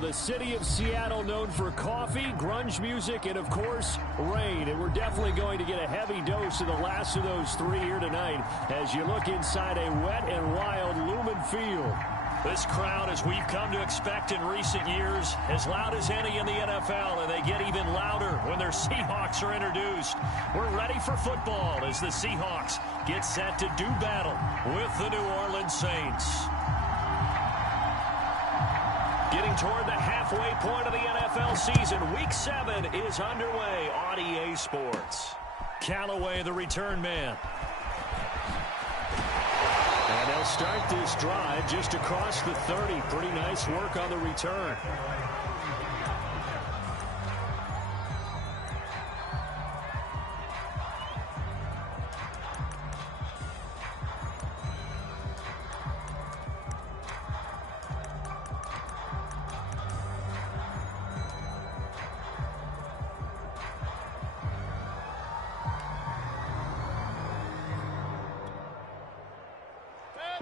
Well, the city of Seattle known for coffee, grunge music, and, of course, rain. And we're definitely going to get a heavy dose of the last of those three here tonight as you look inside a wet and wild Lumen Field. This crowd, as we've come to expect in recent years, as loud as any in the NFL, and they get even louder when their Seahawks are introduced. We're ready for football as the Seahawks get set to do battle with the New Orleans Saints. Getting toward the halfway point of the NFL season, Week 7 is underway on EA Sports. Callaway, the return man. And they'll start this drive just across the 30. Pretty nice work on the return.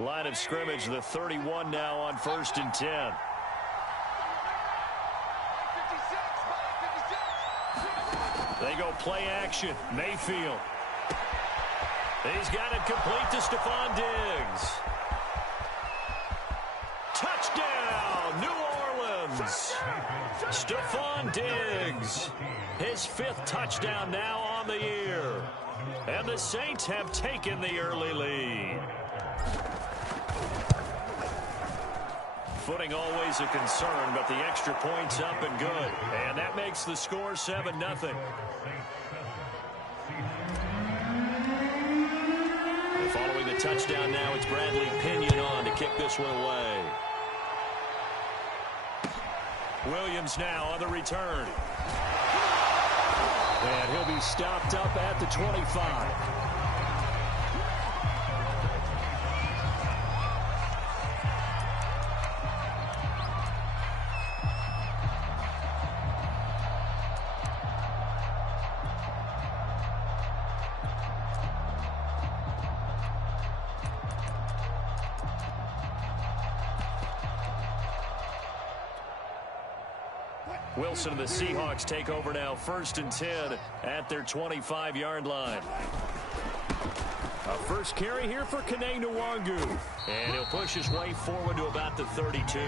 Line of scrimmage, the 31 now on 1st and 10. They go play action. Mayfield. He's got it complete to Stephon Diggs. Touchdown, New Orleans. Stephon Diggs. His 5th touchdown now on the year. And the Saints have taken the early lead. Footing always a concern, but the extra point's up and good. And that makes the score 7-0. Following the touchdown now, it's Bradley Pinion on to kick this one away. Williams now on the return. And he'll be stopped up at the 25. Wilson and the Seahawks take over now, 1st and 10 at their 25-yard line. A first carry here for Kene Nwangu. And he'll push his way forward to about the 32.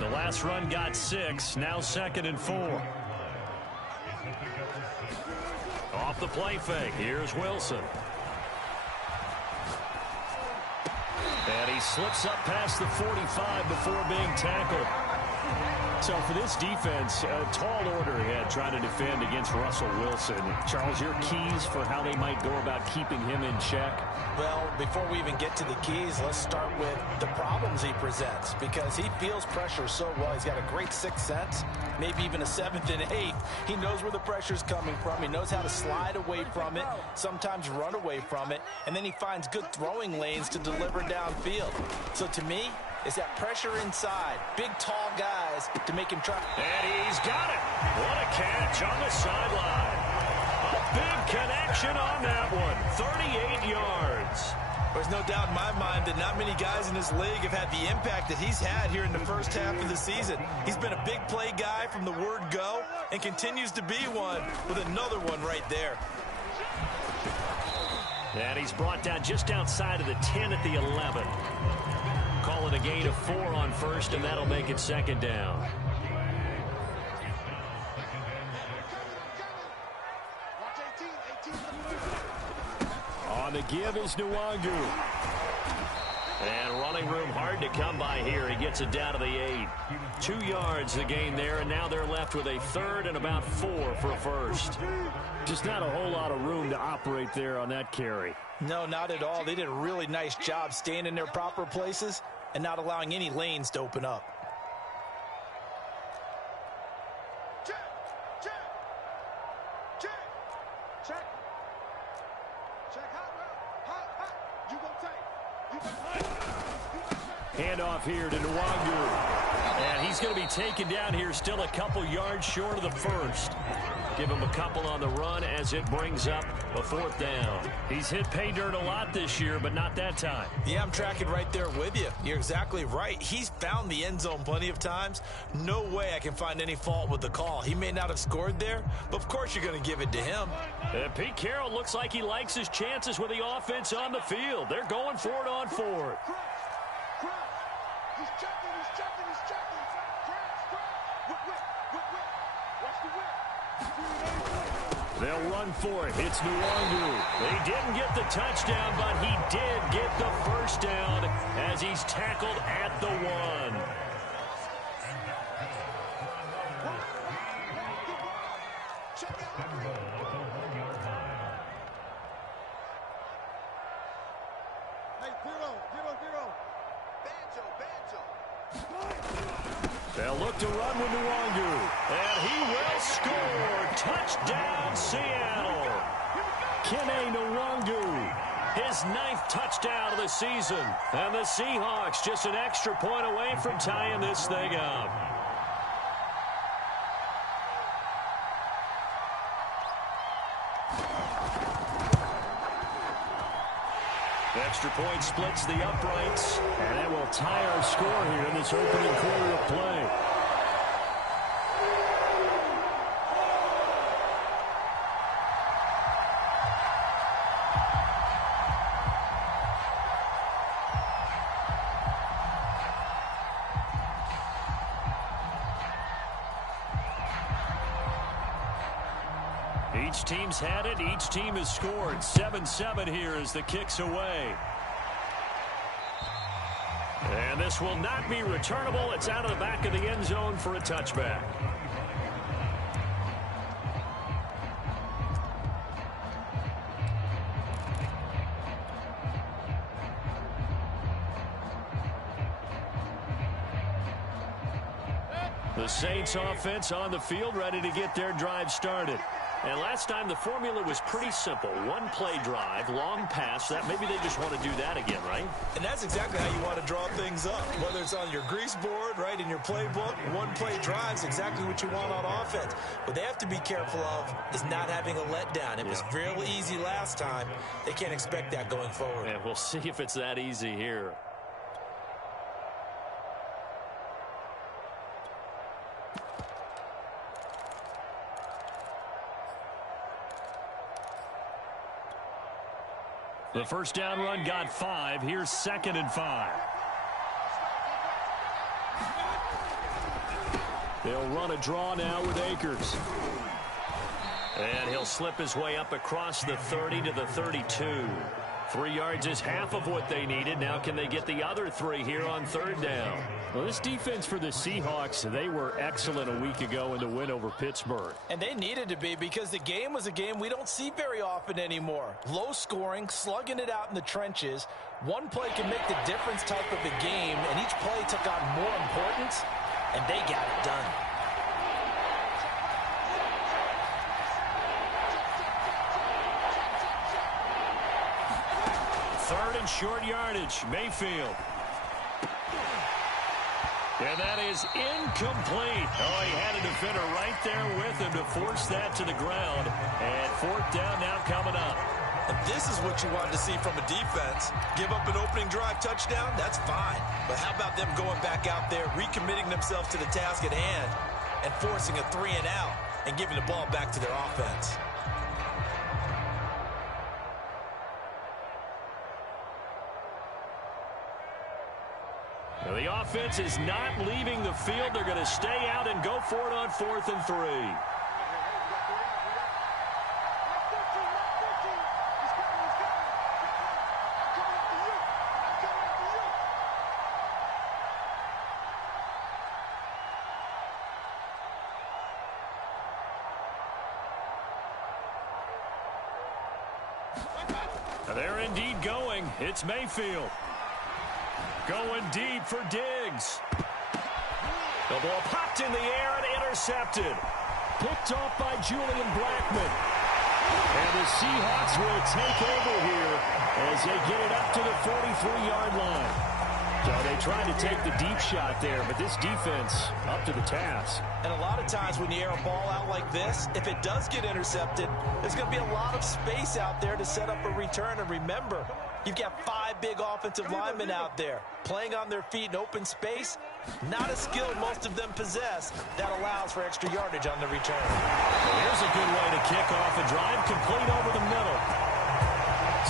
The last run got 6, now 2nd and 4. Off the play fake, here's Wilson. And he slips up past the 45 before being tackled. So for this defense, a tall order ahead trying to defend against Russell Wilson. Charles, your keys for how they might go about keeping him in check? Well, before we even get to the keys, let's start with the problems he presents, because he feels pressure so well. He's got a great 6th sense, maybe even a 7th and 8th. He knows where the pressure's coming from. He knows how to slide away from it, sometimes run away from it, and then he finds good throwing lanes to deliver downfield. So to me, it's that pressure inside. Big, tall guys to make him try. And he's got it. What a catch on the sideline. A big connection on that one. 38 yards. There's no doubt in my mind that not many guys in this league have had the impact that he's had here in the first half of the season. He's been a big play guy from the word go and continues to be one with another one right there. And he's brought down just outside of the 10 at the 11. Calling a gain of 4 on 1st, and that'll make it 2nd down. On the give is Nwangu. And running room hard to come by here. He gets it down to the 8. 2 yards the gain there, and now they're left with a 3rd and about 4 for a 1st. Just not a whole lot of room to operate there on that carry. No, not at all. They did a really nice job staying in their proper places and not allowing any lanes to open up. Handoff here to Nwangu. And he's going to be taken down here, still a couple yards short of the 1st. Give him a couple on the run as it brings up a 4th down. He's hit pay dirt a lot this year, but not that time. Yeah, I'm tracking right there with you. You're exactly right. He's found the end zone plenty of times. No way I can find any fault with the call. He may not have scored there, but of course you're going to give it to him. Pete Carroll looks like he likes his chances with the offense on the field. They're going for it on 4th. He's checking. They'll run for it. It's Nwangu. They didn't get the touchdown, but he did get the 1st down as he's tackled at the 1. Hey, zero. They'll look to run with Nwangu, and he will score. Touchdown, Seattle. Kene Nwangu, his 9th touchdown of the season. And the Seahawks just an extra point away from tying this thing up. Extra point splits the uprights, and it will tie our score here in this opening quarter of play. Each team's had it. Each team has scored. 7-7 here as the kick's away. And this will not be returnable. It's out of the back of the end zone for a touchback. The Saints offense on the field, ready to get their drive started. And last time the formula was pretty simple. One play drive, long pass. That maybe they just want to do that again, right? And that's exactly how you want to draw things up. Whether it's on your grease board, right, in your playbook, one play drives exactly what you want on offense. What they have to be careful of is not having a letdown. It was real easy last time. They can't expect that going forward. And we'll see if it's that easy here. The first down run got 5. Here's 2nd and 5. They'll run a draw now with Akers. And he'll slip his way up across the 30 to the 32. 3 yards is half of what they needed. Now can they get the other 3 here on 3rd down? Well, this defense for the Seahawks, they were excellent a week ago in the win over Pittsburgh. And they needed to be, because the game was a game we don't see very often anymore. Low scoring, slugging it out in the trenches. One play can make the difference type of a game, and each play took on more importance, and they got it done. Third and short yardage, Mayfield. And that is incomplete. Oh, he had a defender right there with him to force that to the ground. And 4th down now coming up. And this is what you wanted to see from a defense. Give up an opening drive touchdown, that's fine. But how about them going back out there, recommitting themselves to the task at hand, and forcing a 3 and out, and giving the ball back to their offense? Well, the offense is not leaving the field. They're going to stay out and go for it on 4th and 3. They're indeed going. It's Mayfield. Going deep for Diggs. The ball popped in the air and intercepted. Picked off by Julian Blackmon. And the Seahawks will take over here as they get it up to the 43-yard line. So they tried to take the deep shot there, but this defense up to the task. And a lot of times when you air a ball out like this, if it does get intercepted, there's going to be a lot of space out there to set up a return. And remember, you've got 5 big offensive linemen out there playing on their feet in open space. Not a skill most of them possess that allows for extra yardage on the return. Well, here's a good way to kick off a drive, complete over the middle.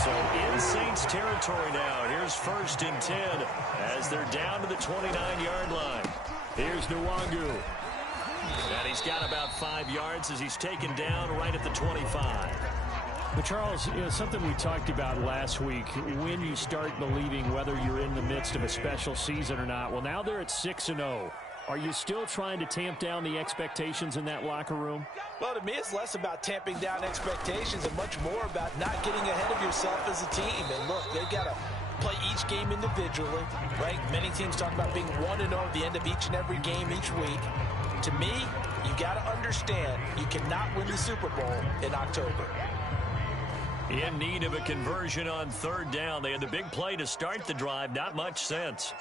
So in Saints territory now. Here's 1st and 10 as they're down to the 29-yard line. Here's Nwangu. And he's got about 5 yards as he's taken down right at the 25. But Charles, something we talked about last week, when you start believing whether you're in the midst of a special season or not. Well, now they're at 6-0. Are you still trying to tamp down the expectations in that locker room? Well, to me, it's less about tamping down expectations and much more about not getting ahead of yourself as a team. And look, they've got to play each game individually, right? Many teams talk about being 1-0 at the end of each and every game each week. To me, you got to understand you cannot win the Super Bowl in October. In need of a conversion on 3rd down. They had the big play to start the drive. Not much sense.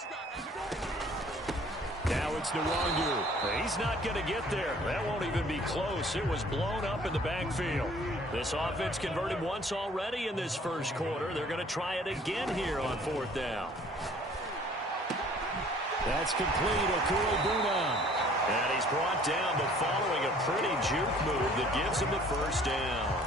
Now it's Nwangu. He's not going to get there. That won't even be close. It was blown up in the backfield. This offense converted once already in this first quarter. They're going to try it again here on 4th down. That's complete. Okuro-Buna. And he's brought down, but following a pretty juke move that gives him the 1st down.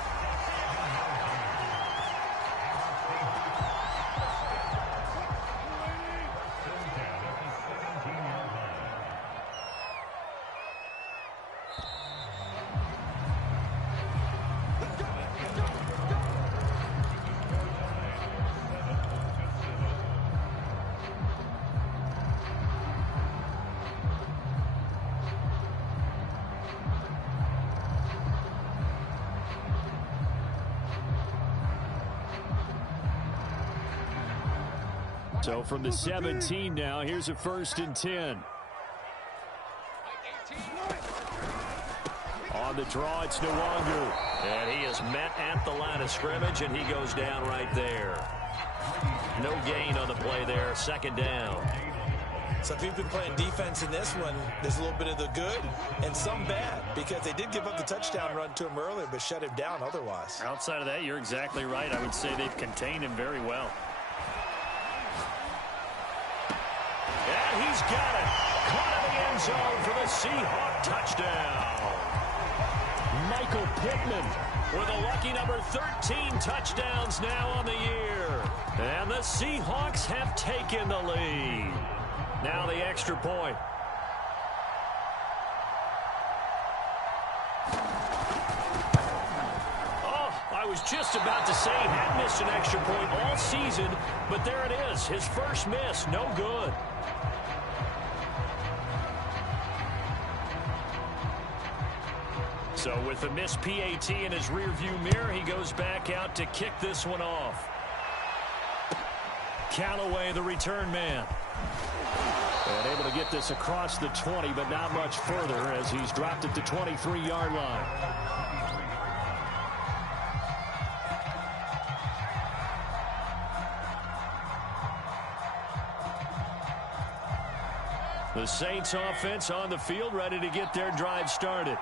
So from the 17 now, here's a 1st and 10. On the draw, it's Nwangu. And he is met at the line of scrimmage, and he goes down right there. No gain on the play there, 2nd down. So if you've been playing defense in this one, there's a little bit of the good and some bad, because they did give up the touchdown run to him earlier, but shut him down otherwise. Outside of that, you're exactly right. I would say they've contained him very well. And he's got it. Caught in the end zone for the Seahawk touchdown. Michael Pittman with a lucky number 13 touchdowns now on the year. And the Seahawks have taken the lead. Now the extra point. Oh, I was just about to say he had missed an extra point all season, but there it is. His first miss, no good. So with the missed PAT in his rearview mirror, he goes back out to kick this one off. Callaway, the return man. And able to get this across the 20, but not much further as he's dropped at the 23-yard line. The Saints offense on the field, ready to get their drive started.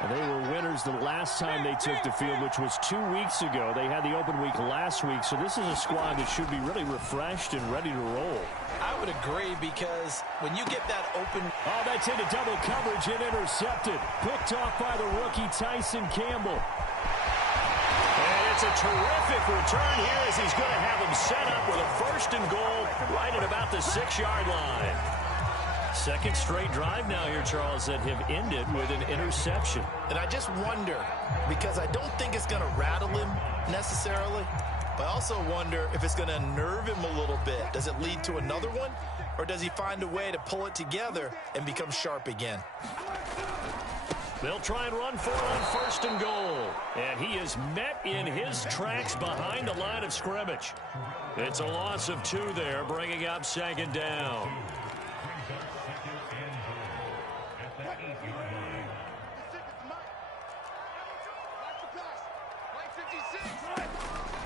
And they were winners the last time they took the field, which was 2 weeks ago. They had the open week last week, so this is a squad that should be really refreshed and ready to roll. I would agree, because when you get that open... Oh, that's into double coverage and intercepted. Picked off by the rookie Tyson Campbell. And it's a terrific return here as he's going to have him set up with a 1st and goal right at about the 6-yard line. Second straight drive now here, Charles, that have ended with an interception. And I just wonder, because I don't think it's going to rattle him necessarily, but I also wonder if it's going to unnerve him a little bit. Does it lead to another one, or does he find a way to pull it together and become sharp again? They'll try and run for it on 1st and goal. And he is met in his tracks behind the line of scrimmage. It's a loss of 2 there, bringing up 2nd down.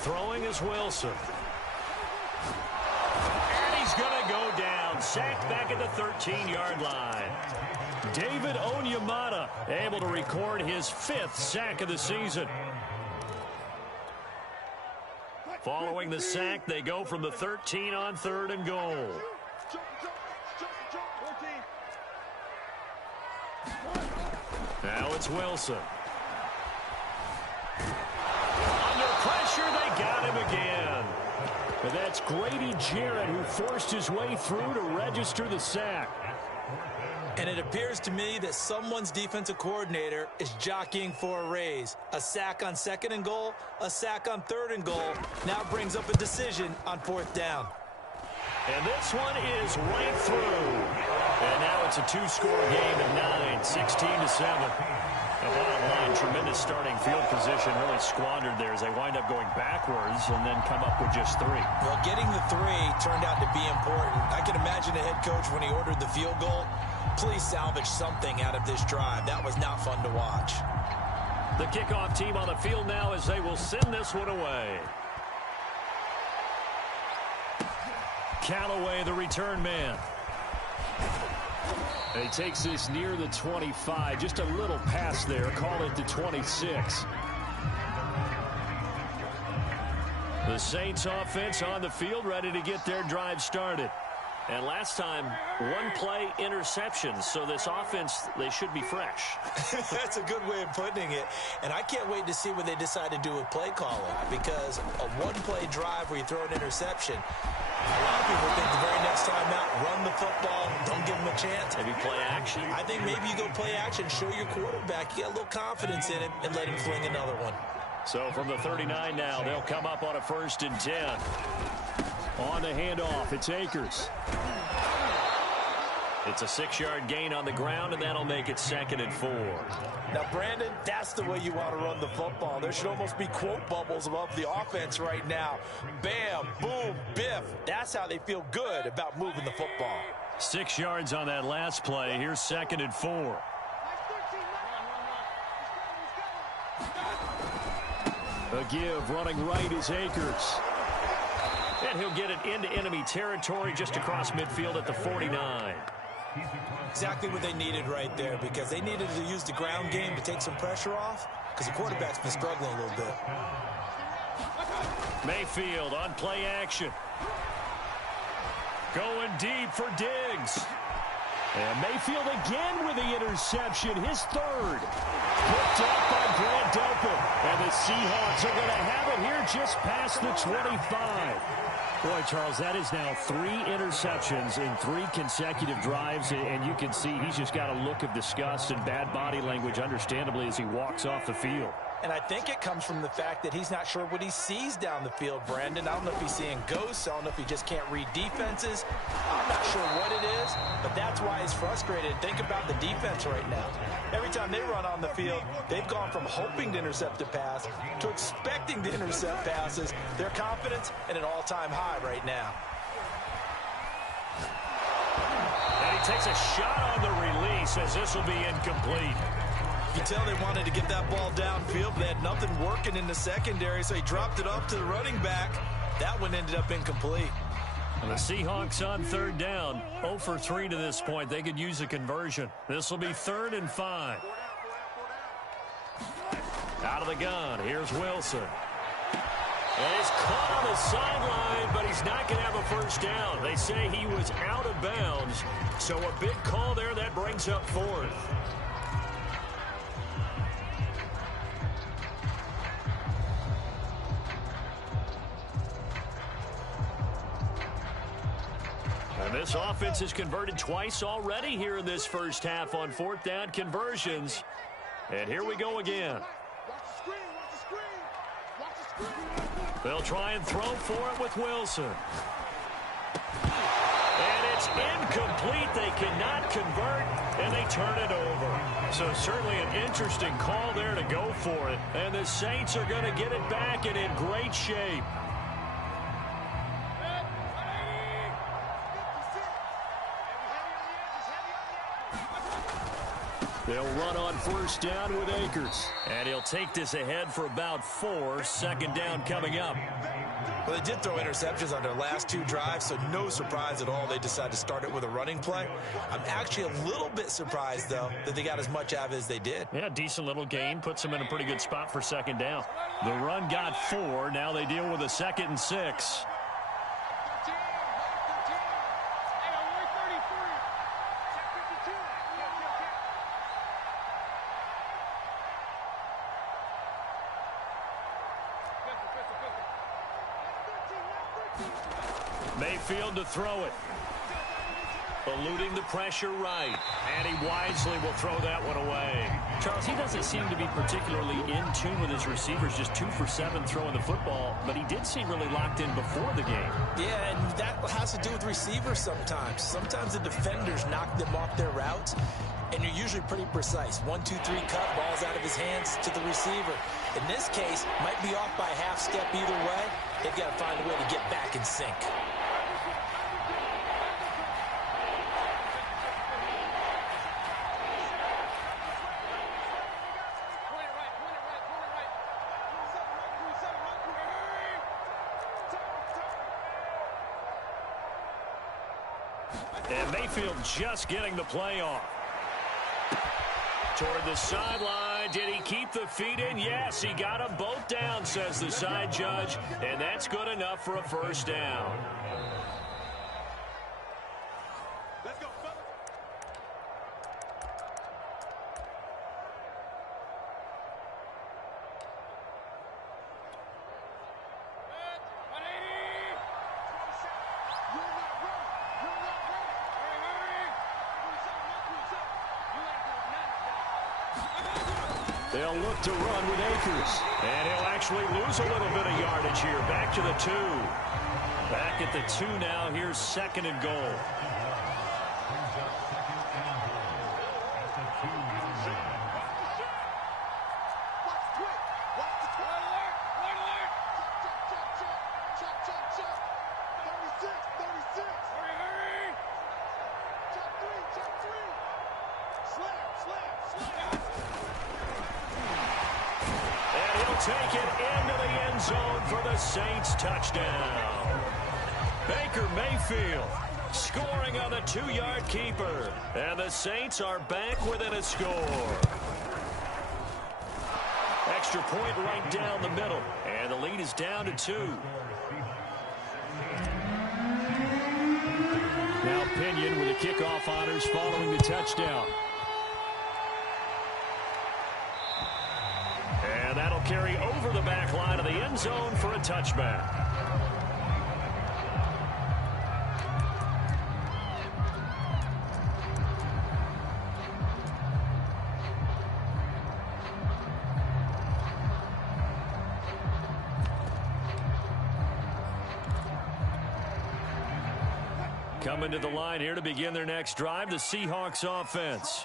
Throwing is Wilson. And he's going to go down. and sacked back at the 13-yard line. David Onyemata able to record his 5th sack of the season. Following the sack, they go from the 13 on 3rd and goal. Now it's Wilson. Under pressure, they got him again. And that's Grady Jarrett who forced his way through to register the sack. And it appears to me that someone's defensive coordinator is jockeying for a raise. A sack on 2nd and goal, a sack on 3rd and goal. Now brings up a decision on 4th down. And this one is right through. And now it's a 2-score game at 9, 16-7. The bottom line, tremendous starting field position, really squandered there as they wind up going backwards and then come up with just 3. Well, getting the 3 turned out to be important. I can imagine the head coach when he ordered the field goal. Please salvage something out of this drive. That was not fun to watch. The kickoff team on the field now as they will send this one away. Callaway, the return man. And he takes this near the 25. Just a little pass there. Call it the 26. The Saints offense on the field ready to get their drive started. And last time, 1-play interceptions. So this offense, they should be fresh. That's a good way of putting it. And I can't wait to see what they decide to do with play calling. Because a 1-play drive where you throw an interception, a lot of people think the very next time out, run the football, don't give them a chance. Maybe play action. I think maybe you go play action, show your quarterback, you got a little confidence in him, and let him fling another one. So from the 39 now, they'll come up on a 1st and 10. On the handoff, it's Akers. It's a 6-yard gain on the ground, and that'll make it 2nd and 4. Now, Brandon, that's the way you want to run the football. There should almost be quote bubbles above the offense right now. Bam, boom, biff. That's how they feel good about moving the football. 6 yards on that last play. Here's 2nd and 4. A give, running right is Akers. And he'll get it into enemy territory just across midfield at the 49. Exactly what they needed right there, because they needed to use the ground game to take some pressure off, because the quarterback's been struggling a little bit. Mayfield on play action. Going deep for Diggs. And Mayfield again with the interception, his 3rd. Picked up by Grant Delpit. And the Seahawks are going to have it here just past the 25. Boy, Charles, that is now 3 interceptions in 3 consecutive drives, and you can see he's just got a look of disgust and bad body language, understandably, as he walks off the field. And I think it comes from the fact that he's not sure what he sees down the field, Brandon. I don't know if he's seeing ghosts. I don't know if he just can't read defenses. I'm not sure what it is, but that's why he's frustrated. Think about the defense right now. Every time they run on the field, they've gone from hoping to intercept a pass to expecting to intercept passes. Their confidence at an all-time high right now. And he takes a shot on the release as this will be incomplete. You can tell they wanted to get that ball downfield, but they had nothing working in the secondary, so he dropped it up to the running back. That one ended up incomplete. And the Seahawks on 3rd down, 0 for 3 to this point. They could use a conversion. This will be 3rd and 5. Out of the gun, here's Wilson. And he's caught on the sideline, but he's not going to have a 1st down. They say he was out of bounds, so a big call there that brings up 4th. And this offense has converted twice already here in this first half on 4th down conversions. And here we go again. They'll try and throw for it with Wilson. And it's incomplete. They cannot convert, and they turn it over. So certainly an interesting call there to go for it. And the Saints are going to get it back and in great shape. They'll run on 1st down with Akers. And he'll take this ahead for about 4. 2nd down coming up. Well, they did throw interceptions on their last 2 drives, so no surprise at all they decided to start it with a running play. I'm actually a little bit surprised, though, that they got as much out of it as they did. Yeah, decent little gain. Puts them in a pretty good spot for second down. The run got 4. Now they deal with a 2nd and 6. Mayfield to throw it. Eluding the pressure right. And he wisely will throw that one away. Charles, he doesn't seem to be particularly in tune with his receivers, just 2 for 7 throwing the football, but he did seem really locked in before the game. Yeah, and that has to do with receivers sometimes. Sometimes the defenders knock them off their routes, and you're usually pretty precise. 1, 2, 3 cut, ball's out of his hands to the receiver. In this case, might be off by a half step either way. They've got to find a way to get back in sync. And Mayfield just getting the play off. Toward the sideline. Did he keep the feet in? Yes, he got them both down, says the side judge. And that's good enough for a first down. Let's go, fellas. They'll look to run with Akers. And he'll actually lose a little bit of yardage here. Back to the 2. Back at the 2 now. Here's 2nd and goal. Take it into the end zone for the Saints touchdown. Baker Mayfield scoring on the 2-yard keeper. And the Saints are back within a score. Extra point right down the middle. And the lead is down to 2. Now Pinion with the kickoff honors following the touchdown. And that'll carry over the back line of the end zone for a touchback. Coming to the line here to begin their next drive, the Seahawks offense.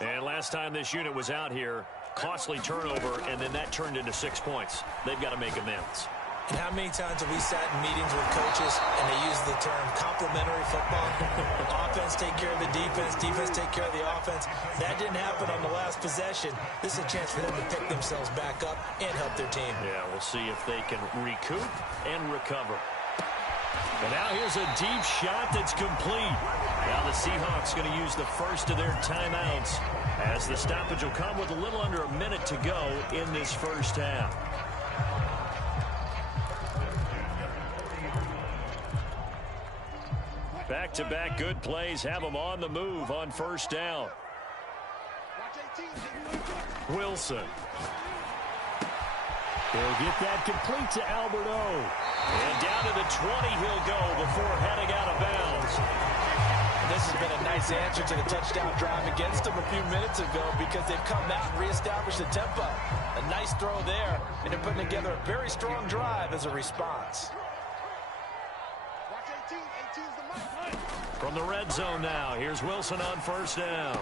And last time this unit was out here, costly turnover, and then that turned into 6 points. They've got to make amends. And how many times have we sat in meetings with coaches and they use the term complementary football? Offense take care of the defense, defense take care of the offense. That didn't happen on the last possession. This is a chance for them to pick themselves back up and help their team. Yeah, we'll see if they can recoup and recover. And now here's a deep shot that's complete. Now the Seahawks going to use the first of their timeouts, as the stoppage will come with a little under a minute to go in this first half. Back-to-back good plays have them on the move on first down. Wilson. He'll get that complete to Alberto. And down to the 20 he'll go before heading out of bounds. This has been a nice answer to the touchdown drive against them a few minutes ago, because they've come out and reestablished the tempo. A nice throw there, and they're putting together a very strong drive as a response. From the red zone now, here's Wilson on first down.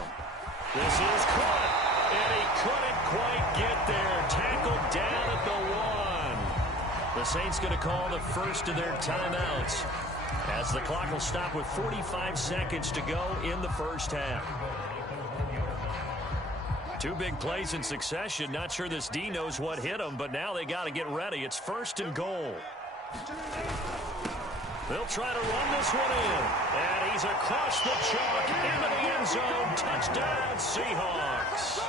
This is caught, and he couldn't quite get there. Tackled down at the 1. The Saints going to call the first of their timeouts, as the clock will stop with 45 seconds to go in the first half. 2 big plays in succession. Not sure this D knows what hit him, but now they got to get ready. It's first and goal. They'll try to run this one in. And he's across the chalk into the end zone. Touchdown, Seahawks.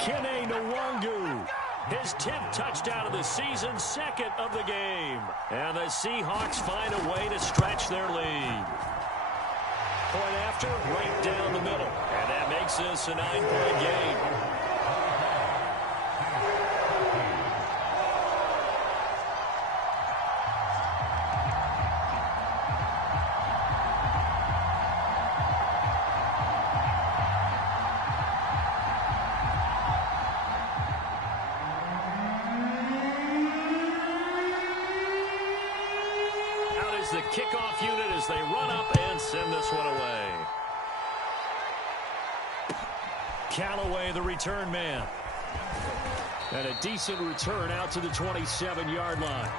Kene Nwangu. His 10th touchdown of the season, second of the game. And the Seahawks find a way to stretch their lead. Point after, right down the middle. And that makes this a 9-point game. The kickoff unit as they run up and send this one away. Callaway, the return man. And a decent return out to the 27-yard line.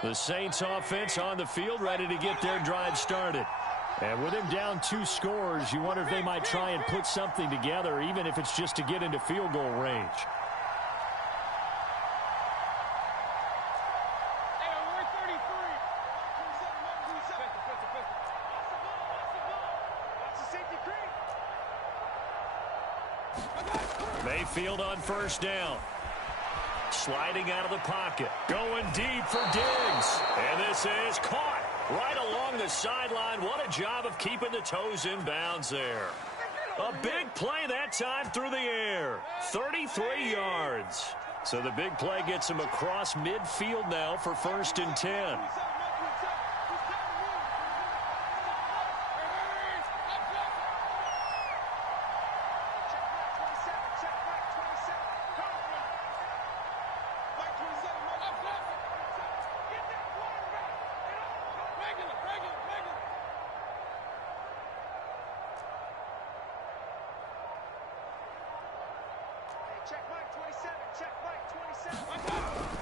The Saints offense on the field, ready to get their drive started. And with him down 2 scores, you wonder if they might try and put something together, even if it's just to get into field goal range. Mayfield on first down. Sliding out of the pocket. Going deep for Diggs. And this is caught right along the sideline. What a job of keeping the toes in bounds there. A big play that time through the air. 33 yards. So the big play gets him across midfield now for 1st and 10.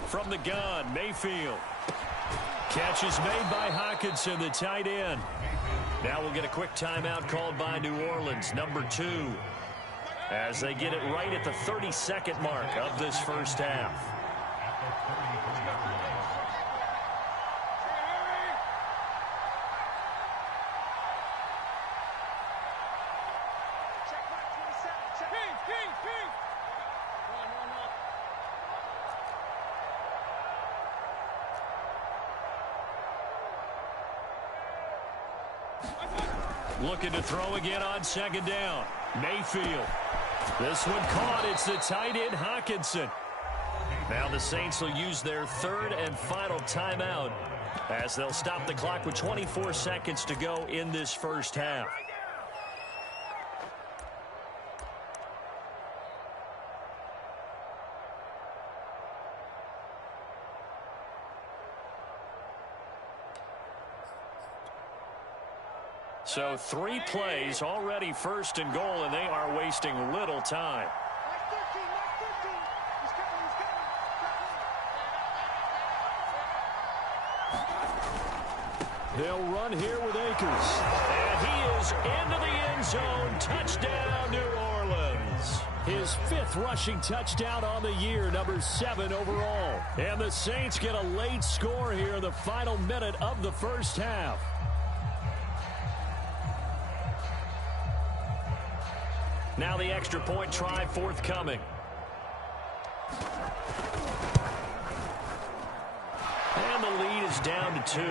From the gun, Mayfield. Catch is made by Hockenson, the tight end. Now we'll get a quick timeout called by New Orleans, number 2, as they get it right at the 32nd mark of this first half. Looking to throw again on 2nd down. Mayfield. This one caught. It's the tight end, Hockenson. Now the Saints will use their 3rd and final timeout as they'll stop the clock with 24 seconds to go in this first half. So 3 plays, already 1st and goal, and they are wasting little time. They'll run here with Akers. And he is into the end zone. Touchdown, New Orleans. His 5th rushing touchdown on the year, number 7 overall. And the Saints get a late score here in the final minute of the first half. Now the extra point try forthcoming. And the lead is down to 2.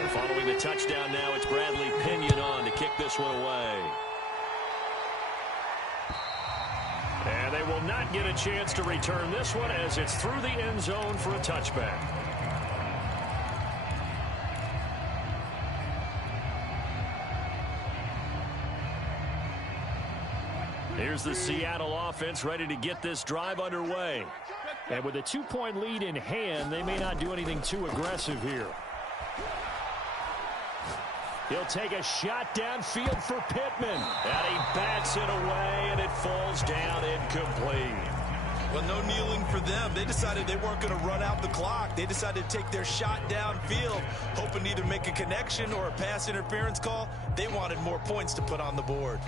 And following the touchdown now, it's Bradley Pinion on to kick this one away. And they will not get a chance to return this one as it's through the end zone for a touchback. Here's the Seattle offense ready to get this drive underway. And with a 2-point lead in hand, they may not do anything too aggressive here. He'll take a shot downfield for Pittman. And he bats it away, and it falls down incomplete. Well, no kneeling for them. They decided they weren't going to run out the clock. They decided to take their shot downfield, hoping to either make a connection or a pass interference call. They wanted more points to put on the board.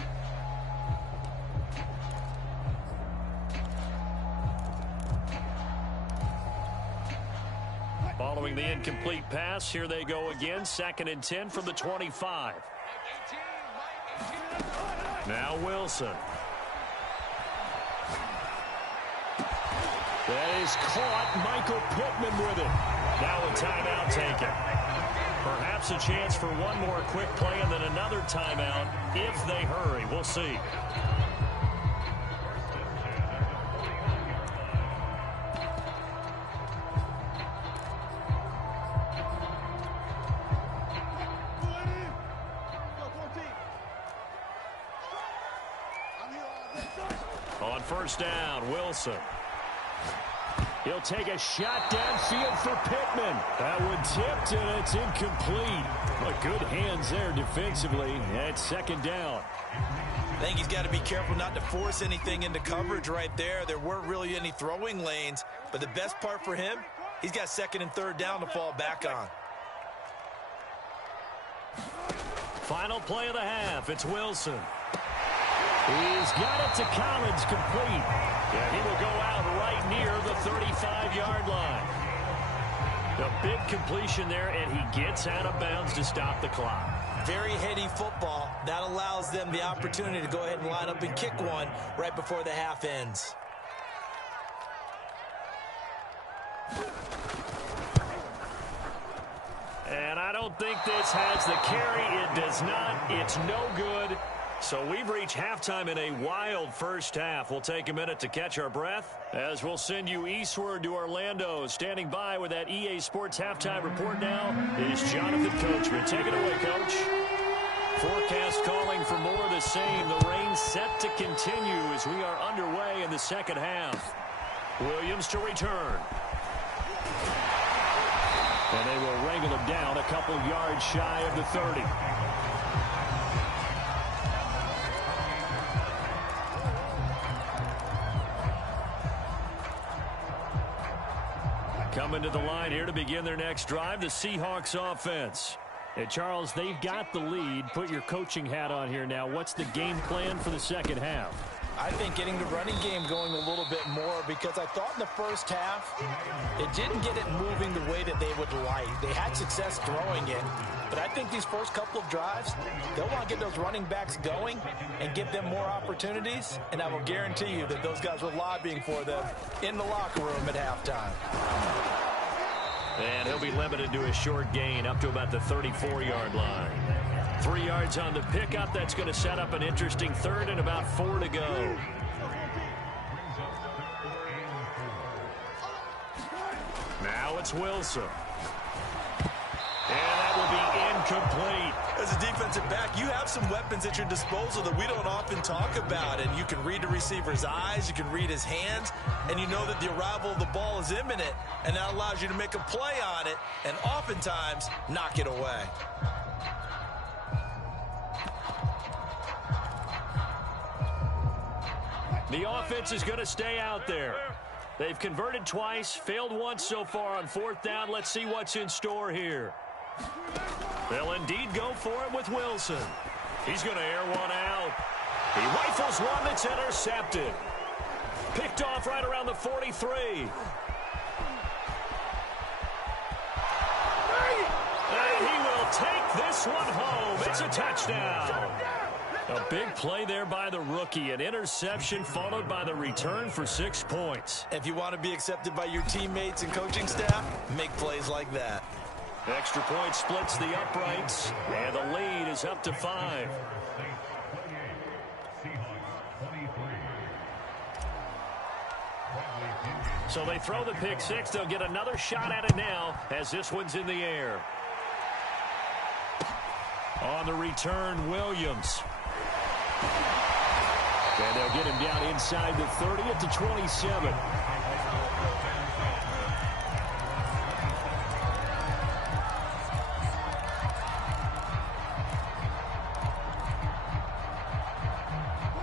Following the incomplete pass, here they go again. 2nd and 10 from the 25. Now Wilson. That is caught. Michael Pittman with it. Now a timeout taken. Perhaps a chance for one more quick play and then another timeout if they hurry. We'll see. On first down, Wilson. He'll take a shot downfield for Pittman. That one tipped, and it's incomplete. But good hands there defensively. And it's 2nd down. I think he's got to be careful not to force anything into coverage right there. There weren't really any throwing lanes. But the best part for him, he's got 2nd and 3rd down to fall back on. Final play of the half. It's Wilson. He's got it to Collins, complete. And he will go out right near the 35-yard line. A big completion there, and he gets out of bounds to stop the clock. Very heady football. That allows them the opportunity to go ahead and line up and kick one right before the half ends. And I don't think this has the carry. It does not. It's no good. So we've reached halftime in a wild first half. We'll take a minute to catch our breath as we'll send you eastward to Orlando. Standing by with that EA Sports halftime report now is Jonathan Coachman. Take it away, Coach. Forecast calling for more of the same. The rain set to continue as we are underway in the second half. Williams to return. And they will wrangle him down a couple yards shy of the 30. Coming to the line here to begin their next drive, the Seahawks offense. Hey, Charles, they've got the lead. Put your coaching hat on here now. What's the game plan for the second half? I think getting the running game going a little bit more, because I thought in the first half it didn't get it moving the way that they would like. They had success throwing it, but I think these first couple of drives, they'll want to get those running backs going and give them more opportunities, and I will guarantee you that those guys were lobbying for them in the locker room at halftime. And he'll be limited to a short gain up to about the 34-yard line. 3 yards on the pickup. That's going to set up an interesting 3rd and about 4 to go. Now it's Wilson. And that will be incomplete. As a defensive back, you have some weapons at your disposal that we don't often talk about. And you can read the receiver's eyes, you can read his hands, and you know that the arrival of the ball is imminent. And that allows you to make a play on it and oftentimes knock it away. The offense is going to stay out there. They've converted twice, failed once so far on 4th down. Let's see what's in store here. They'll indeed go for it with Wilson. He's going to air one out. He rifles one that's intercepted. Picked off right around the 43. And he will take this one home. It's a touchdown. A big play there by the rookie. An interception followed by the return for 6 points. If you want to be accepted by your teammates and coaching staff, make plays like that. Extra point splits the uprights, and the lead is up to 5. So they throw the pick six. They'll get another shot at it now as this one's in the air. On the return, Williams. And they'll get him down inside the 30 at the 27.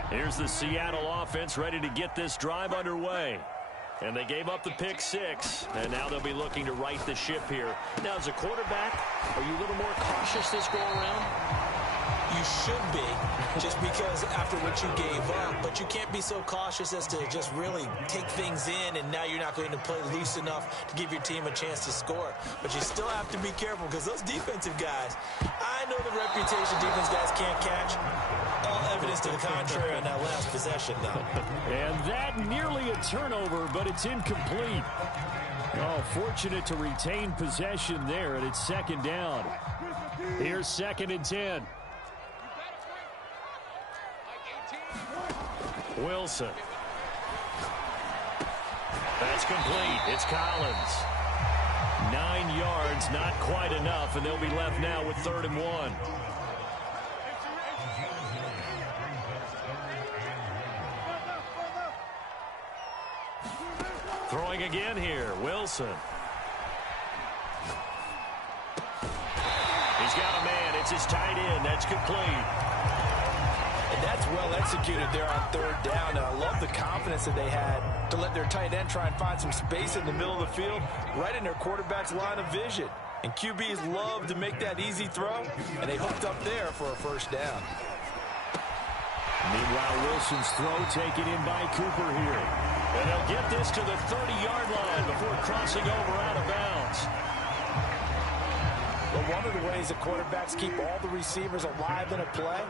Here's the Seattle offense ready to get this drive underway. And they gave up the pick six, and now they'll be looking to right the ship here. Now, as a quarterback, are you a little more cautious this go-around? You should be, just because after what you gave up, but you can't be so cautious as to just really take things in, and now you're not going to play loose enough to give your team a chance to score. But you still have to be careful, because those defensive guys, I know the reputation defense guys can't catch. All evidence to the contrary on that last possession, though. And that nearly a turnover, but it's incomplete. Oh, fortunate to retain possession there, and it's second down. Here's 2nd and 10. Wilson. That's complete. It's Collins. 9 yards, not quite enough, and they'll be left now with 3rd and 1. Throwing again here, Wilson. He's got a man. It's his tight end. That's complete. And that's well executed there on 3rd down. And I love the confidence that they had to let their tight end try and find some space in the middle of the field, right in their quarterback's line of vision. And QBs love to make that easy throw, and they hooked up there for a 1st down. Meanwhile, Wilson's throw taken in by Cooper here. And they'll get this to the 30-yard line before crossing over out of bounds. But one of the ways that quarterbacks keep all the receivers alive in a play,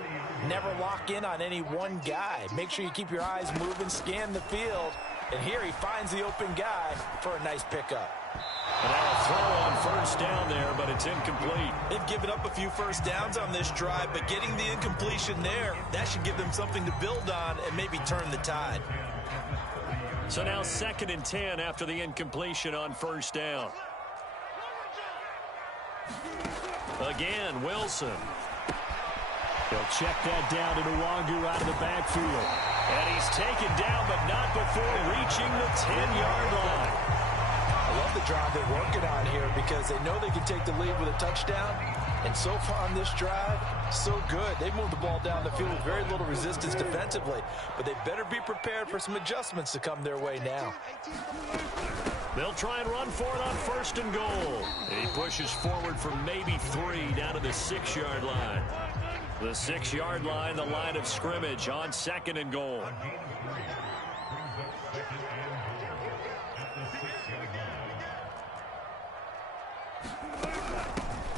never lock in on any one guy. Make sure you keep your eyes moving, scan the field. And here he finds the open guy for a nice pickup. And now a throw on 1st down there, but it's incomplete. They've given up a few 1st downs on this drive, but getting the incompletion there, that should give them something to build on and maybe turn the tide. So now 2nd and 10 after the incompletion on 1st down. Again, Wilson. He'll check that down to Nwangu out of the backfield. And he's taken down, but not before reaching the 10-yard line. I love the drive they're working on here because they know they can take the lead with a touchdown. And so far on this drive, so good. They moved the ball down the field with very little resistance defensively. But they better be prepared for some adjustments to come their way now. They'll try and run for it on 1st and goal. He pushes forward for maybe 3 down to the 6-yard line. The 6-yard line, the line of scrimmage on 2nd and goal.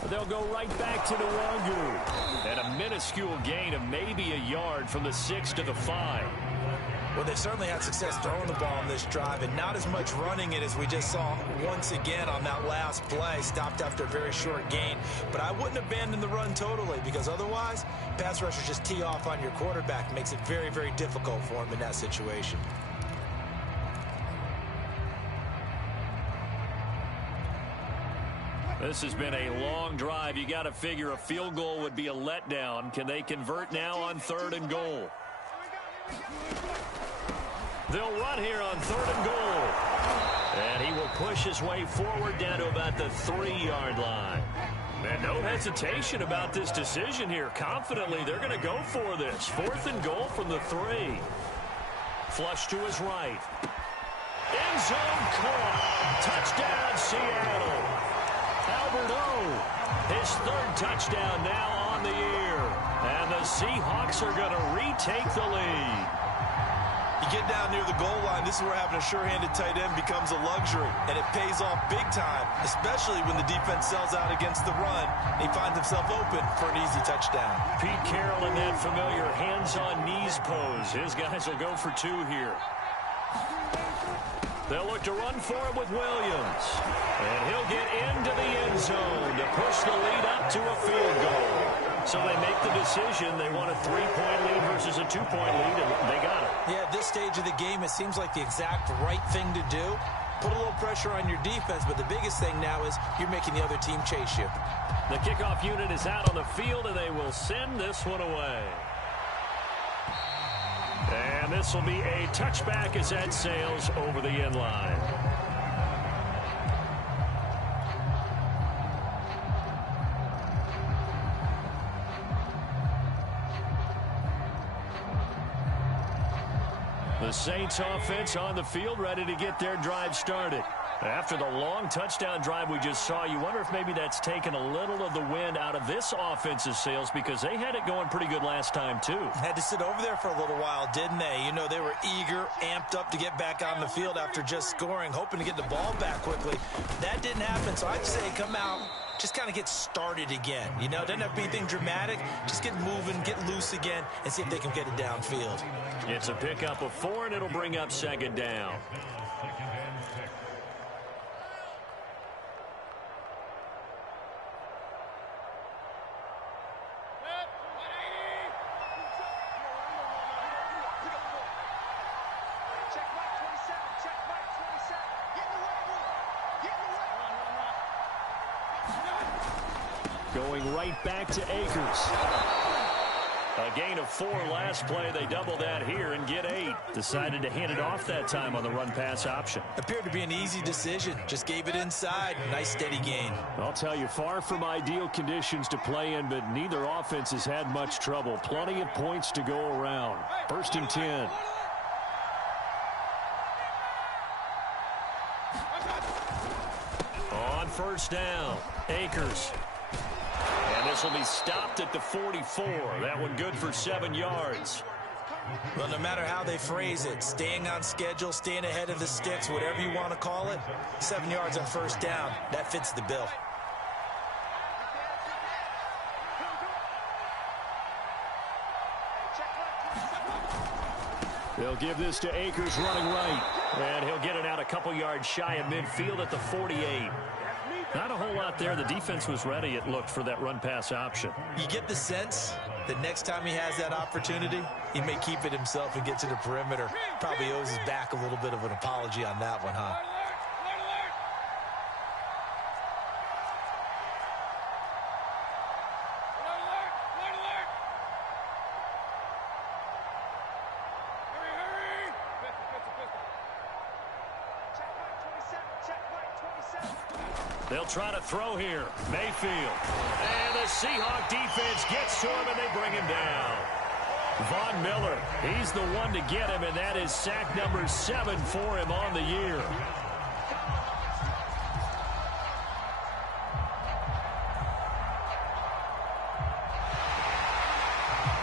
They'll go right back to Nwangu. And a minuscule gain of maybe a yard from the 6 to the 5. Well, they certainly had success throwing the ball on this drive, and not as much running it as we just saw once again on that last play. Stopped after a very short gain. But I wouldn't abandon the run totally, because otherwise, pass rushers just tee off on your quarterback. Makes it very, very difficult for him in that situation. This has been a long drive. You got to figure a field goal would be a letdown. Can they convert now on 3rd and goal? They'll run here on 3rd and goal. And he will push his way forward down to about the 3-yard line. And no hesitation about this decision here. Confidently, they're going to go for this. 4th and goal from the 3. Flush to his right. End zone caught. Touchdown, Seattle. Albert O, his 3rd touchdown now on the year. And the Seahawks are going to retake the lead. You get down near the goal line, this is where having a sure-handed tight end becomes a luxury, and it pays off big time, especially when the defense sells out against the run. He finds himself open for an easy touchdown. Pete Carroll in that familiar hands-on-knees pose. His guys will go for 2 here. They'll look to run for it with Williams. And he'll get into the end zone to push the lead up to a field goal. So they make the decision. They want a 3-point lead versus a 2-point lead, and they got it. Yeah, at this stage of the game, it seems like the exact right thing to do. Put a little pressure on your defense, but the biggest thing now is you're making the other team chase you. The kickoff unit is out on the field, and they will send this one away. And this will be a touchback as that sails over the end line. The Saints offense on the field, ready to get their drive started. After the long touchdown drive we just saw, you wonder if maybe that's taken a little of the wind out of this offense's sails, because they had it going pretty good last time too. Had to sit over there for a little while, didn't they? You know, they were eager, amped up to get back on the field after just scoring, hoping to get the ball back quickly. That didn't happen, so I'd say come out, just kind of get started again. You know, it doesn't have to be anything dramatic. Just get moving, get loose again, and see if they can get it downfield. It's a pickup of 4, and it'll bring up second down. Going right back to Akers. A gain of 4 last play. They double that here and get 8. Decided to hand it off that time on the run-pass option. Appeared to be an easy decision. Just gave it inside. Nice steady gain. I'll tell you, far from ideal conditions to play in, but neither offense has had much trouble. Plenty of points to go around. 1st and 10. On 1st down, Akers. And this will be stopped at the 44. That one good for 7 yards. Well, no matter how they phrase it, staying on schedule, staying ahead of the sticks, whatever you want to call it, 7 yards on 1st down, that fits the bill. They'll give this to Akers running right. And he'll get it out a couple yards shy of midfield at the 48. Not a whole lot there. The defense was ready, it looked, for that run-pass option. You get the sense that next time he has that opportunity, he may keep it himself and get to the perimeter. Probably owes his back a little bit of an apology on that one, huh? They'll try to throw here. Mayfield. And the Seahawk defense gets to him, and they bring him down. Von Miller, he's the one to get him, and that is sack number 7 for him on the year.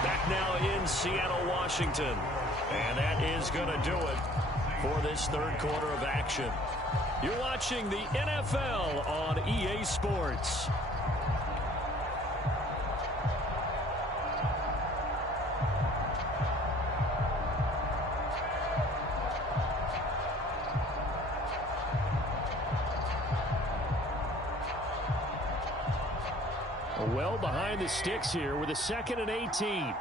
Back now in Seattle, Washington. And that is going to do it for this 3rd quarter of action. You're watching the NFL on EA Sports. Well behind the sticks here with a 2nd and 18.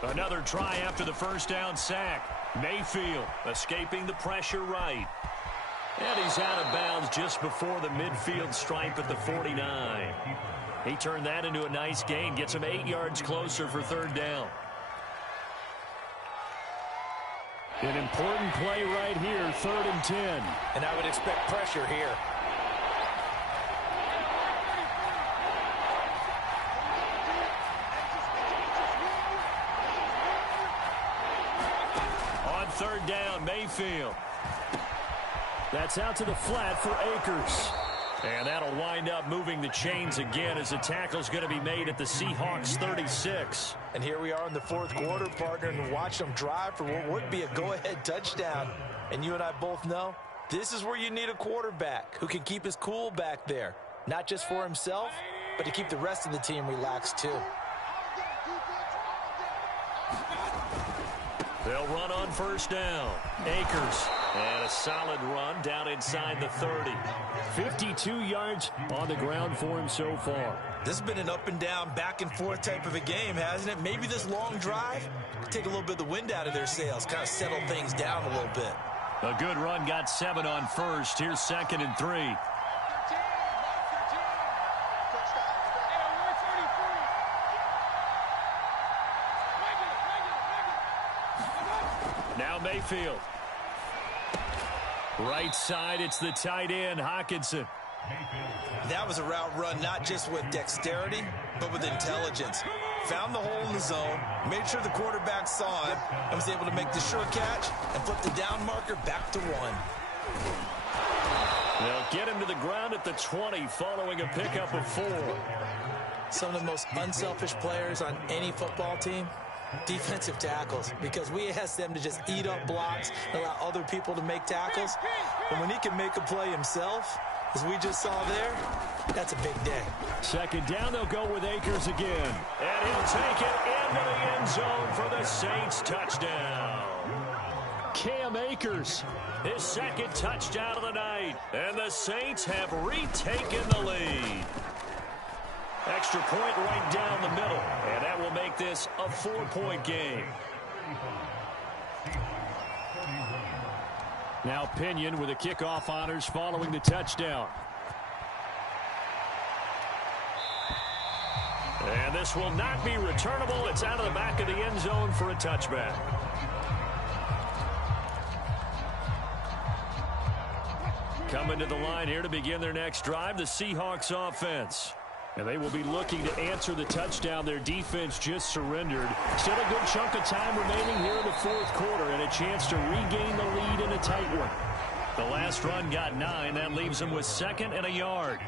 Another try after the 1st down sack. Mayfield escaping the pressure right. And he's out of bounds just before the midfield stripe at the 49. He turned that into a nice gain. Gets him 8 yards closer for 3rd down. An important play right here, 3rd and 10. And I would expect pressure here. On 3rd down, Mayfield. That's out to the flat for Akers. And that'll wind up moving the chains again as the tackle's going to be made at the Seahawks 36. And here we are in the 4th quarter, partner, and watch them drive for what would be a go-ahead touchdown. And you and I both know this is where you need a quarterback who can keep his cool back there. Not just for himself, but to keep the rest of the team relaxed too. They'll run on 1st down. Akers. And a solid run down inside the 30. 52 yards on the ground for him so far. This has been an up and down, back and forth type of a game, hasn't it? Maybe this long drive take a little bit of the wind out of their sails, kind of settle things down a little bit. A good run, got 7 on first. Here's 2nd and 3. Now Mayfield. Right side, it's the tight end, Hockenson. That was a route run not just with dexterity, but with intelligence. Found the hole in the zone, made sure the quarterback saw it, and was able to make the sure catch and flip the down marker back to 1. They'll get him to the ground at the 20 following a pickup of 4. Some of the most unselfish players on any football team, defensive tackles, because we ask them to just eat up blocks and allow other people to make tackles. And when he can make a play himself, as we just saw there, that's a big day. 2nd down, they'll go with Akers again. And he'll take it into the end zone for the Saints touchdown. Cam Akers. His 2nd touchdown of the night. And the Saints have retaken the lead. Extra point right down the middle. And that will make this a 4-point game. Now Pinion with the kickoff honors following the touchdown. And this will not be returnable. It's out of the back of the end zone for a touchback. Coming to the line here to begin their next drive, the Seahawks offense. And they will be looking to answer the touchdown their defense just surrendered. Still a good chunk of time remaining here in the 4th quarter and a chance to regain the lead in a tight one. The last run got 9. That leaves them with 2nd and a yard.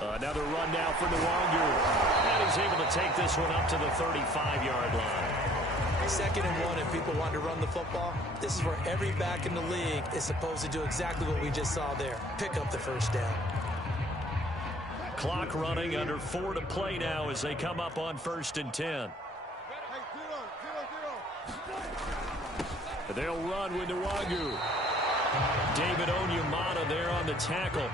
Another run now for Nwangu. And he's able to take this one up to the 35-yard line. 2nd and 1, if people want to run the football, this is where every back in the league is supposed to do exactly what we just saw there. Pick up the first down. Clock running, under 4 to play now as they come up on 1st and 10. They'll run with Nwangu. David Onyemata there on the tackle.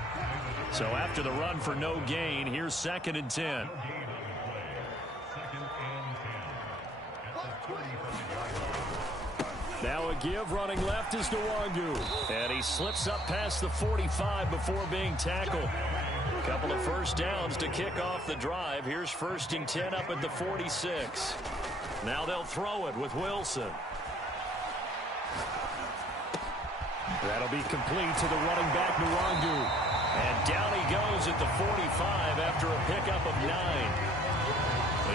So after the run for no gain, here's 2nd and 10. Now a give, running left is Nwangu. And he slips up past the 45 before being tackled. A couple of first downs to kick off the drive. Here's 1st and 10 up at the 46. Now they'll throw it with Wilson. That'll be complete to the running back, Nwangu. And down he goes at the 45 after a pickup of 9.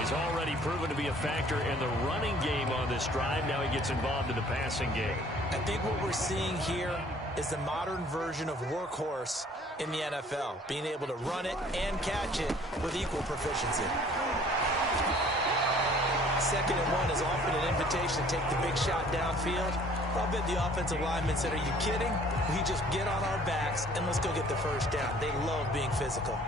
He's already proven to be a factor in the running game on this drive. Now he gets involved in the passing game. I think what we're seeing here is the modern version of workhorse in the NFL, being able to run it and catch it with equal proficiency. 2nd and 1 is often an invitation to take the big shot downfield. I'll bet the offensive linemen said, "Are you kidding? We just get on our backs and let's go get the first down." They love being physical.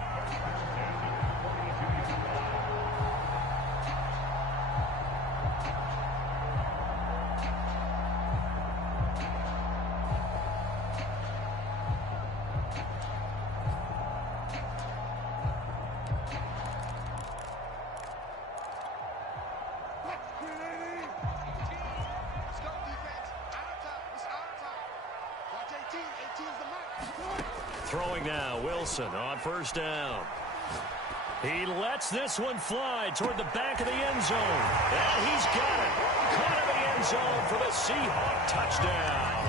Throwing now, Wilson on 1st down. He lets this one fly toward the back of the end zone. And he's got it. Caught in the end zone for the Seahawk touchdown.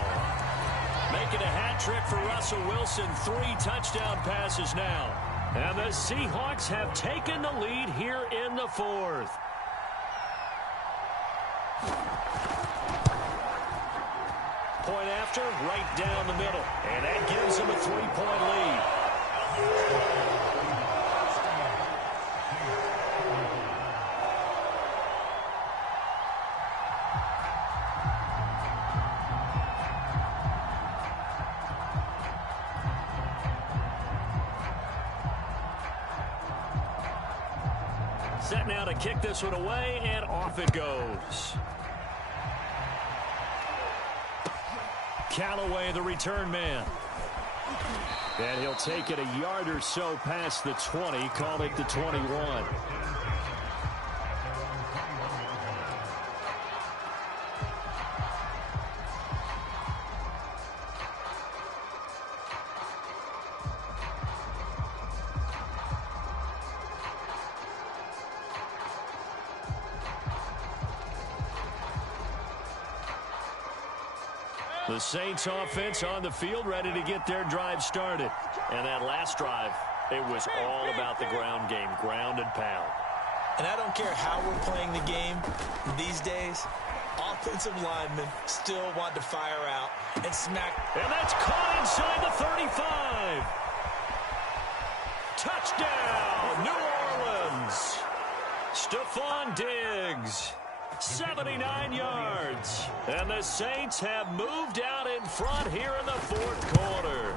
Making a hat trick for Russell Wilson. 3 touchdown passes now. And the Seahawks have taken the lead here in the 4th. Point after, right down the middle. And that gives them a 3-point lead. Set now to kick this one away, and off it goes. Callaway, the return man. And he'll take it a yard or so past the 20, call it the 21. The Saints offense on the field, ready to get their drive started. And that last drive, it was all about the ground game, ground and pound. And I don't care how we're playing the game these days, offensive linemen still want to fire out and smack. And that's caught inside the 35. Touchdown, New Orleans. Stephon Diggs. 79 yards. And the Saints have moved out in front here in the fourth quarter.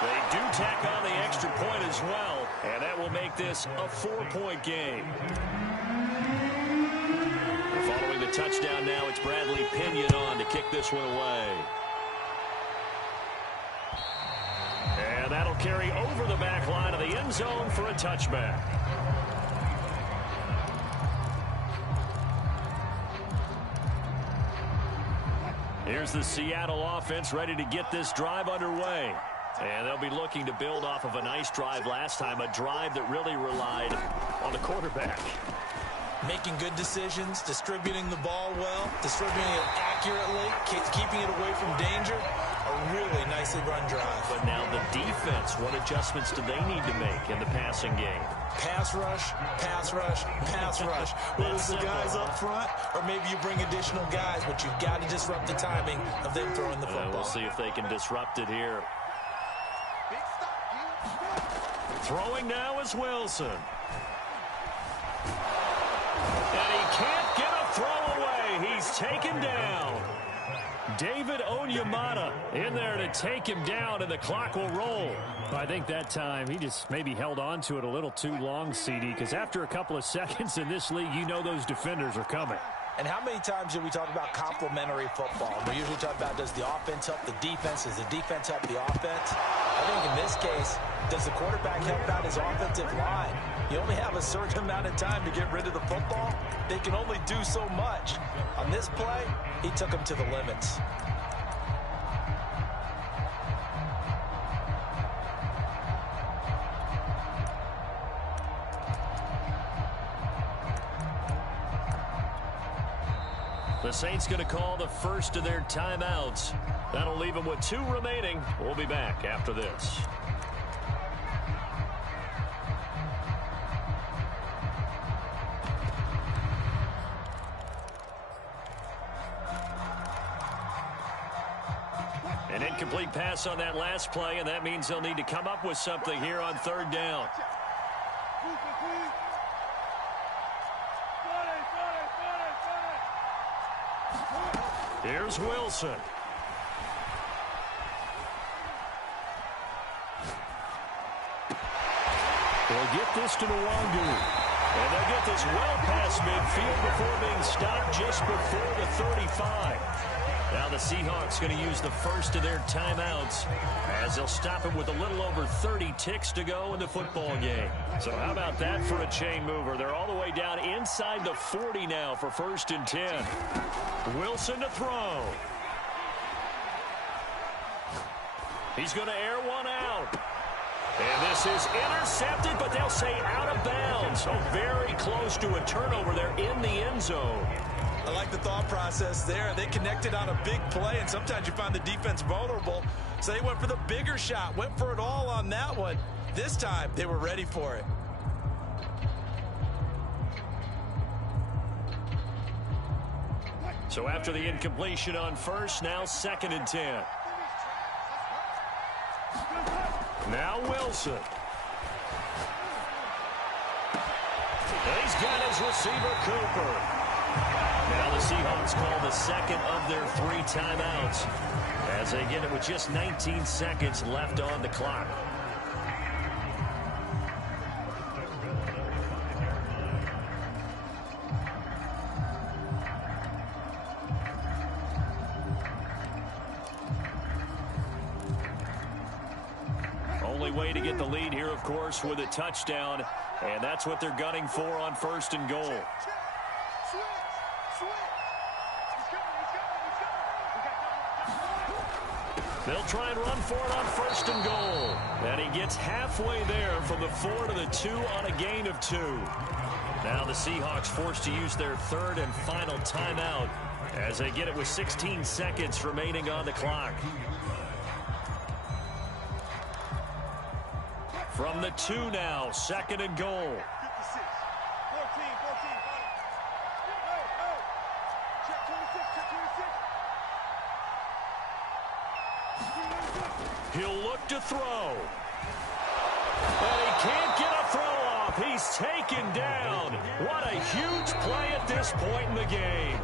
They do tack on the extra point as well, and that will make this a 4-point game. Following the touchdown now, it's Bradley Pinion on to kick this one away. And that'll carry over the back line of the end zone for a touchback. Here's the Seattle offense ready to get this drive underway. And they'll be looking to build off of a nice drive last time, a drive that really relied on the quarterback. Making good decisions, distributing the ball well, distributing it accurately, keeping it away from danger. A really nicely run drive. But now the defense, what adjustments do they need to make in the passing game? Pass rush, pass rush, pass rush. Whether it's the guys up front or maybe you bring additional guys, but you've got to disrupt the timing of them throwing the football. We'll see if they can disrupt it here. Throwing now is Wilson. And he can't get a throw away. He's taken down. David Onyemata in there to take him down, and the clock will roll. I think that time he just maybe held on to it a little too long, CD, because after a couple of seconds in this league, you know those defenders are coming. And how many times do we talk about complementary football? We usually talk about, does the offense help the defense? Does the defense help the offense? I think in this case, does the quarterback help out his offensive line? You only have a certain amount of time to get rid of the football. They can only do so much. On this play, he took him to the limits. The Saints going to call the first of their timeouts. That'll leave them with 2 remaining. We'll be back after this. An incomplete pass on that last play, and that means they'll need to come up with something here on 3rd down. Here's Wilson. They'll get this to Nwangu. And they'll get this well past midfield before being stopped just before the 35. Now the Seahawks going to use the first of their timeouts as they'll stop him with a little over 30 ticks to go in the football game. So how about that for a chain mover? They're all the way down inside the 40 now for 1st and 10. Wilson to throw. He's going to air one out. And this is intercepted, but they'll say out of bounds. So very close to a turnover there in the end zone. I like the thought process there. They connected on a big play, and sometimes you find the defense vulnerable. So they went for the bigger shot, went for it all on that one. This time, they were ready for it. So after the incompletion on first, now 2nd and 10. Now Wilson. And he's got his receiver, Cooper. Now the Seahawks call the 2nd of their 3 timeouts as they get it with just 19 seconds left on the clock. way to get the lead here, of course, with a touchdown. And that's what they're gunning for on 1st and goal. They'll try and run for it on 1st and goal. And he gets halfway there from the 4 to the 2 on a gain of 2. Now the Seahawks forced to use their 3rd and final timeout as they get it with 16 seconds remaining on the clock. From the 2 now, 2nd and goal. 56, 14, 14. Check 26, check 26. He'll look to throw. And he can't get a throw off. He's taken down. What a huge play at this point in the game.